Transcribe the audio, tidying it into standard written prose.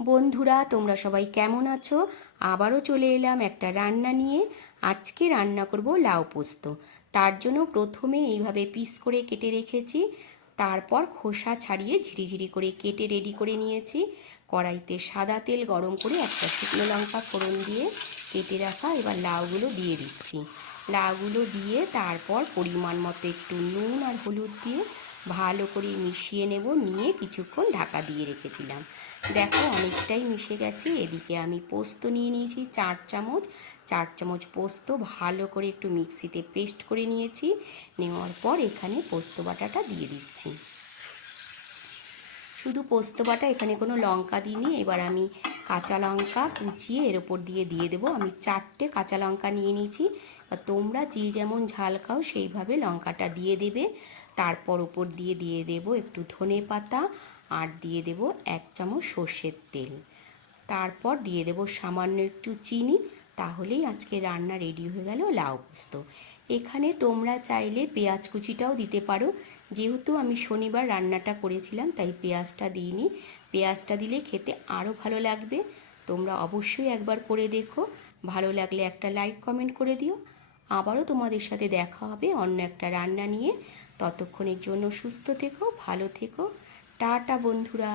বন্ধুরা, তোমরা সবাই কেমন আছো? আবারও চলে এলাম একটা রান্না নিয়ে। আজকে রান্না করব লাউ পোস্ত। তার জন্য প্রথমে এইভাবে পিস করে কেটে রেখেছি, তারপর খোসা ছাড়িয়ে ঝিরিঝিরি করে কেটে রেডি করে নিয়েছি। কড়াইতে সাদা তেল গরম করে একটা শুকনো লঙ্কা ফোড়ন দিয়ে কেটে রাখা এবার লাউগুলো দিয়ে দিচ্ছি। লাউগুলো দিয়ে তারপর পরিমাণ মতো একটু নুন আর হলুদ দিয়ে ভালো করে মিশিয়ে নেব, নিয়ে কিছুক্ষণ ঢাকা দিয়ে রেখেছিলাম। দেখো অনেকটাই মিশে গেছে। এদিকে আমি পোস্ত নিয়ে নিয়েছি 4 চামচ পোস্ত ভালো করে একটু মিক্সিতে পেস্ট করে নিয়েছি। নেওয়ার পর এখানে পোস্ত বাটাটা দিয়ে দিচ্ছি। শুধু পোস্ত বাটা, এখানে কোনো লঙ্কা দিইনি। এবার আমি কাঁচা লঙ্কা কুচিয়ে এর ওপর দিয়ে দেবো। আমি 4টে কাঁচা লঙ্কা নিয়ে নিয়েছি। তোমরা যে যেমন ঝাল খাও সেইভাবে লঙ্কাটা দিয়ে দেবে। তারপর ওপর দিয়ে দেবো একটু ধনে পাতা, আর দিয়ে দেবো 1 চামচ সর্ষের তেল। তারপর দিয়ে দেবো সামান্য একটু চিনি। তাহলেই আজকে রান্না রেডি হয়ে গেল লাউ পোস্ত। এখানে তোমরা চাইলে পেঁয়াজ কুচিটাও দিতে পারো। যেহেতু আমি শনিবার রান্নাটা করেছিলাম তাই পেঁয়াজটা দিইনি। পেঁয়াজটা দিলে খেতে আরও ভালো লাগবে। তোমরা অবশ্যই একবার করে দেখো। ভালো লাগলে একটা লাইক কমেন্ট করে দিও। আবারও তোমাদের সাথে দেখা হবে অন্য একটা রান্না নিয়ে। ততক্ষণের জন্য সুস্থ থেকো, ভালো থেকো। টাটা বন্ধুরা।